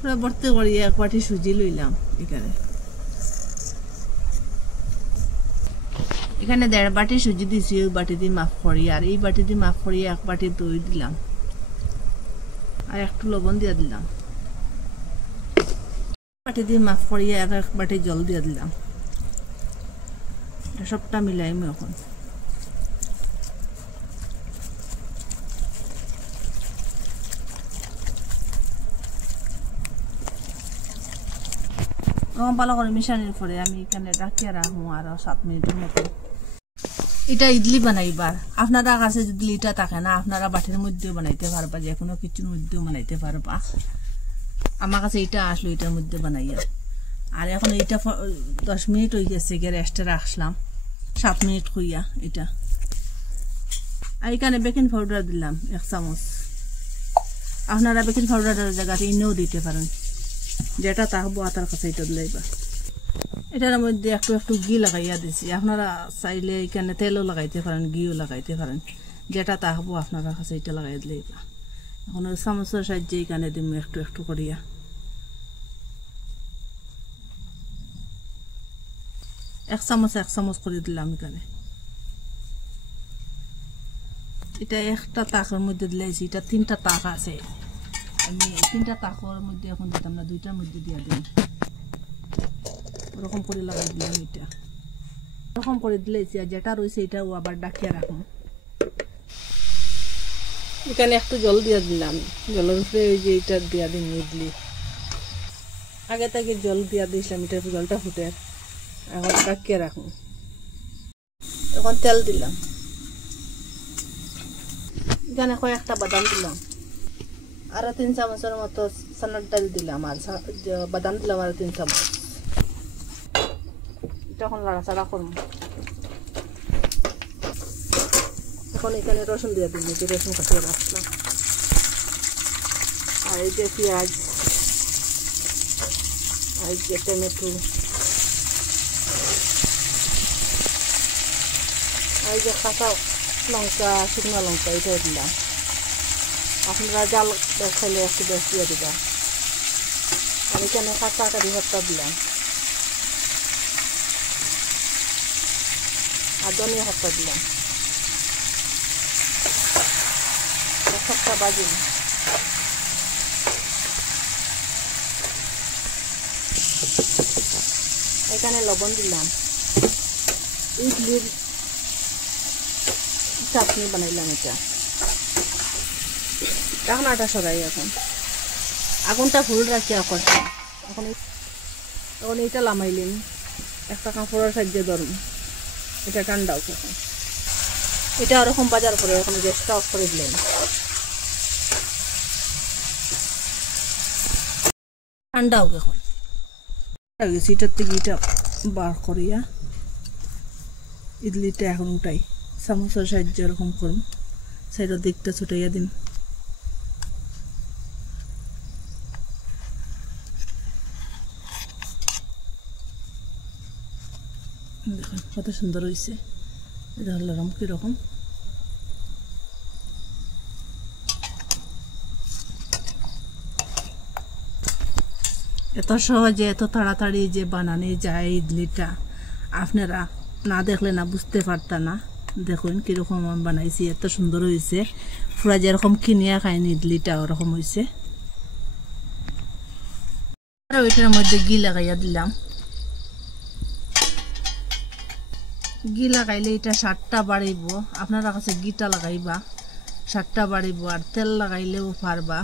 পুরো ভর্তি করিয়া এক বাটি সুজি লইলাম। এখানে 1.5 বাটি সুজি দিছি, ওই বাটি দিয়ে মাফ করি, আর এই বাটি দিয়ে মাফ করি 1 বাটি দই দিলাম, আর একটু লবণ দিয়ে দিলাম। বাটি দিয়ে মাফ করিয়া 1 বাটি জল দিয়ে দিলাম। এটা সবটা মিলাই আমি এখন ভালো করে মিশানোর পরে আমি এখানে রাখিয়া রাখবো আরো 7 মিনিটের মতো। এটা ইডলি বানাইবার, আপনারা কাছে যদি এটা থাকে না আপনারা বাটির মধ্যেও বানাইতে পারবা, যে কোনো কিছুর মধ্যেও বানাইতে পারবা। আমার কাছে এটা আসলো, এটার মধ্যে বানাইয়া। আর এখন এইটা 10 মিনিট হয়ে গেছে, গিয়ে রেস্টে রাখলাম 7 মিনিট কইয়া এটা। আর এখানে বেকিং পাউডার দিলাম 1 চামচ। আপনারা বেকিং পাউডারের জায়গাতে ইনেও দিতে পারেন, যেটা থাকবো তার কাছে এটা দিলাইবা। এটার মধ্যে একটু একটু ঘি লাগাইয়া দিছি, আপনারা চাইলে এখানে তেলও লাগাইতে পারেন, ঘিও লাগাইতে পারেন, যেটা থাকবো আপনারা কাছে এটা লাগাই দিলাইবা। এখন চামচের সাহায্যে এখানে দিম একটু একটু করিয়া। এক চামচ করে দিলাম এখানে। এটা একটা তাকের মধ্যে দিলাইছি, এটা 3টা তাক আছে, আমি 3টা তাকের মধ্যে এখন দিতাম না, 2টার মধ্যে দিয়া দিই। ওরকম করে লাগাই দিলাম, এটা ওরকম করে দিলাইছি। আর যেটা রয়েছে এটাও আবার ডাকিয়া রাখুন। এখানে একটু জল দিয়া দিলাম, জলের উপরে ওই যে এটা দিয়া দিন ইডলি। আগে থেকে জল দিয়া দিয়েছিলাম, এটা জলটা ফুটে এখন ডাকিয়া রাখুন। এখন তেল দিলাম, এখানে কয়েকটা বাদাম দিলাম, আর 3 চামচের মতো চানার ডাল দিলাম, আর বাদাম দিলাম আর 3 চামচ। এটা এখন লাড়াচাড়া করব। এখন এখানে রসুন দিয়ে দিন, যে রসুন কাটিয়ে রাখলাম, আর এই যে পেঁয়াজ, আর এই যে টমেটো, আর এই যে কাঁচা লঙ্কা, শুকনো লঙ্কা, এটাও দিলাম। আপনারা জাল খাইলে একটু বেশ দিয়ে দিবা। আর এখানে কাঁচা কারি পাতা দিলাম, আর ধনিয়া পাতা দিলাম। সবটা বাজিন। এখানে লবণ দিলাম। ইডলির চাটনি বানাইলাম এটা। ঢাকনাটা সরাই, এখন আগুনটা ফুল রাখি এখন এটা লামাইলিম, একটা কাপড়ের সাহায্যে ধরুন, এটা ঠান্ডা হোক। এখন এটা ওরকম বাজার করে এখন গ্যাসটা অফ করে দিলেন। ঠান্ডা হোক। এখন এটার থেকে এটা বার করিয়া ইডলিটা এখন উঠাই, চামচের সাহায্যে এরকম করুন, সাইডের দিকটা ছুটাইয়া দিন। দেখুন কত সুন্দর হয়েছে। এটা হলো কিরকম, এত সহজে এত তাড়াতাড়ি যে বানানো যায় ইডলিটা, আপনারা না দেখলে না বুঝতে পারতাম না। দেখুন কিরকম আমি বানাইছি, এত সুন্দর হয়েছে, পুরা যেরকম কিনিয়া খাইনি ইডলিটা ওরকম হয়েছে। আর ওইটার মধ্যে ঘি লাগাইয়া দিলাম। ঘি লাগাইলে এটা স্বাদটা বাড়িব, আপনারা কাছে ঘিটা লাগাইবা, স্বাদটা বাড়িব। আর তেল লাগাইলেও পারবা।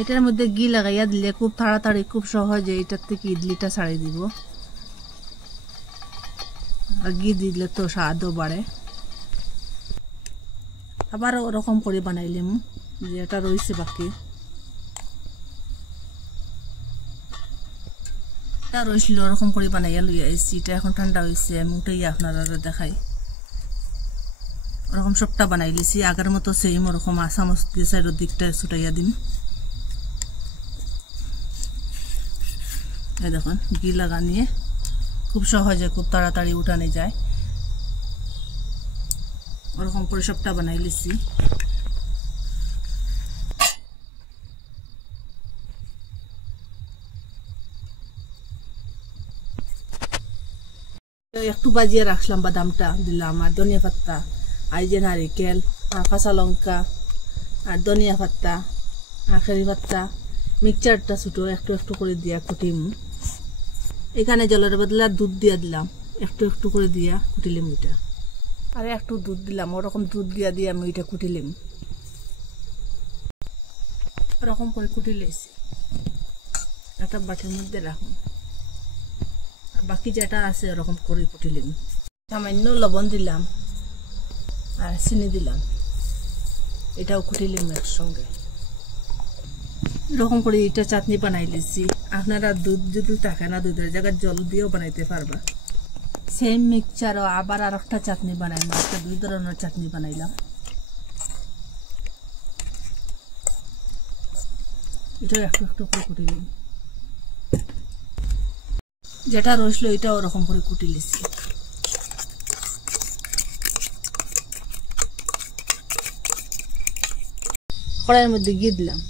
এটার মধ্যে ঘি লাগাইয়া দিলে খুব তাড়াতাড়ি খুব সহজে এটার থেকে ইডলিটা ছাড়িয়ে দিব। আর ঘি দিলে তো স্বাদও বাড়ে। আবার ওরকম করে বানাইলাম, যে এটা রয়েছে বাকি, এটা রয়েছিল ওরকম করে বানাইয়া লইয়া আইছি। এটা এখন ঠান্ডা হয়েছে, আমি উঠাইয়া আপনারা দেখাই। ওরকম সবটা বানাই লিছি, আগের মতো সেম ওরকম চামচ দিয়ে সাইডের দিকটা ছুটাইয়া দিন। এই দেখুন ঘি লাগা নিয়ে খুব সহজে খুব তাড়াতাড়ি উঠানো যায়। ওরকম করে সবটা বানাই লিছি। একটু বাজিয়ে রাখলাম, বাদামটা দিলাম, আর ধনিয়া পাত্তা, আর যে নারিকেল, আর কাঁচা লঙ্কা, আর ধনিয়া পাত্তা, আর কারি পাত্তা, মিক্সচারটা ছোটো একটু একটু করে দিয়া কুটিম। এখানে জলের বদলে দুধ দিয়া দিলাম, একটু একটু করে দিয়া কুটিলিম এটা। আর একটু দুধ দিলাম, ওরকম দুধ দিয়া দিয়ে আমি এটা কুটিলিম। ওরকম করে কুটি লেছি, একটা বাটির মধ্যে রাখুন। আর বাকি যেটা আছে ওরকম করে কুটিলিম। সামান্য লবণ দিলাম আর চিনি দিলাম, এটাও কুটিলিম একসঙ্গে। এরকম করে এটা চাটনি বানাই লিছি। আপনারা দুধ যদি থাকে না, দুধের জায়গায় জল দিয়েও বানাইতে পারবা। সেম মিক্সচারও আবার আর একটা চাটনি বানাইলাম, আজকে 2 ধরনের চাটনি বানাইলাম। এটাও একটু একটু করে কুটিলিম, যেটা রইছিল এটাও ওরকম করে কুটি লিছি। কড়াইয়ের মধ্যে ঘি দিলাম।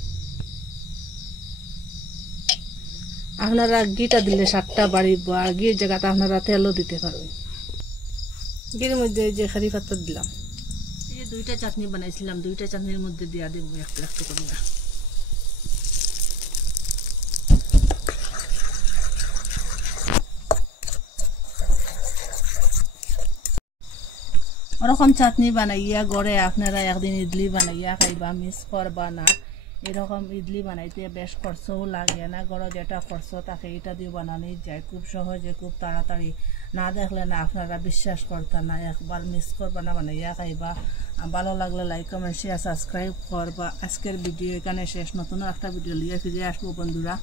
আপনারা ঘিটা দিলে স্বাদটা বাড়িব, আর ঘির জায়গাতে আপনারা তেলও দিতে পারবেন। ঘির মধ্যে যে কারি পাতা দিলাম, এই যে 2টা চাটনি বানাইছিলাম, 2টা চাটনির মধ্যে দিয়া দিব একটু একটু করে। ওরকম চাটনি বানাইয়া গড়ে আপনারা একদিন ইডলি বানাইয়া খাইবা, মিস করবা না। এরকম ইডলি বানাইতে বেশ খরচও লাগে না, গড় যেটা খরচ থাকে এটা দিয়ে বানানো যায় খুব সহজে, খুব তাড়াতাড়ি। না দেখলে না আপনারা বিশ্বাস করতে না, একবার মিস করবা না, বানাইয়া খাইবা। ভালো লাগলে লাইক কমেন্ট শেয়ার সাবস্ক্রাইব করবা। আজকের ভিডিও এখানে শেষ, নতুন একটা ভিডিও নিয়ে ফিরে আসবো বন্ধুরা।